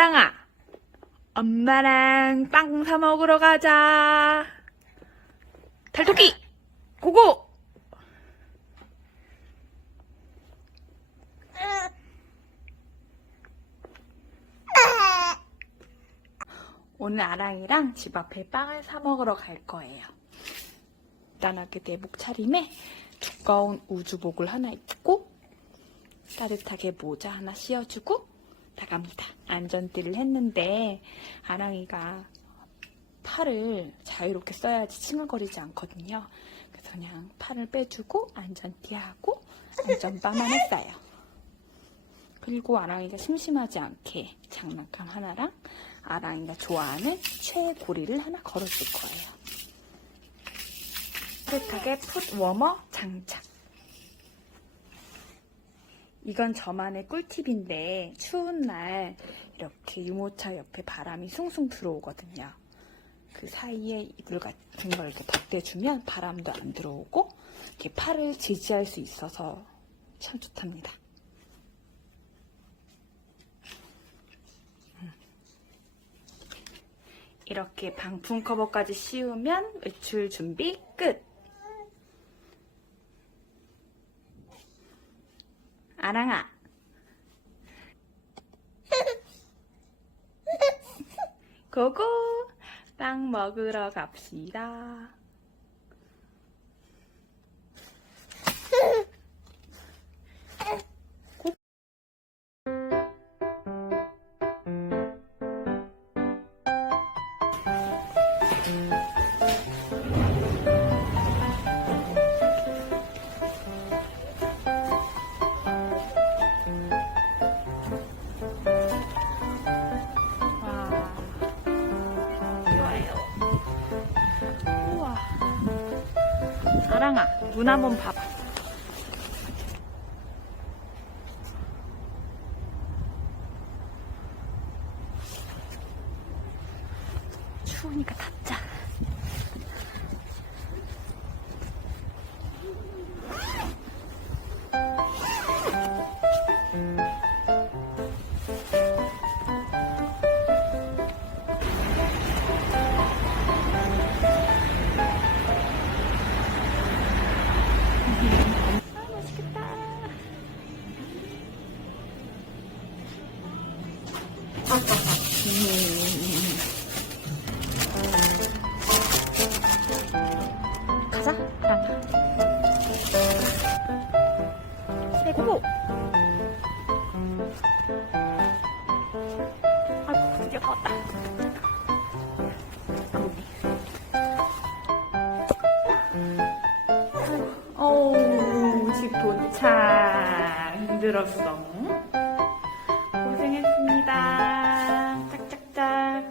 아랑아, 엄마랑 빵 사 먹으러 가자. 달토끼, 고고! 오늘 아랑이랑 집 앞에 빵을 사 먹으러 갈 거예요. 간단하게 내복 차림에 두꺼운 우주복을 하나 입고 따뜻하게 모자 하나 씌워주고 나갑니다. 안전띠를 했는데 아랑이가 팔을 자유롭게 써야지 칭얼거리지 않거든요. 그래서 그냥 팔을 빼주고 안전띠 하고 안전바만 했어요. 그리고 아랑이가 심심하지 않게 장난감 하나랑 아랑이가 좋아하는 최고리를 하나 걸어줄 거예요. 따뜻하게 풋 워머 장착. 이건 저만의 꿀팁인데 추운 날 이렇게 유모차 옆에 바람이 숭숭 들어오거든요. 그 사이에 이불 같은 걸 이렇게 덧대주면 바람도 안 들어오고 이렇게 팔을 지지할 수 있어서 참 좋답니다. 음. 이렇게 방풍 커버까지 씌우면 외출 준비 끝! 아랑아. 고고! 빵 먹으러 갑시다. 아랑아, 눈 한번 봐봐. 추우니까 닫자. 가자, 아랑아. 그래, 고고! 아이고, 드디어 다 왔다. 어우, 집 도착. 힘들었어.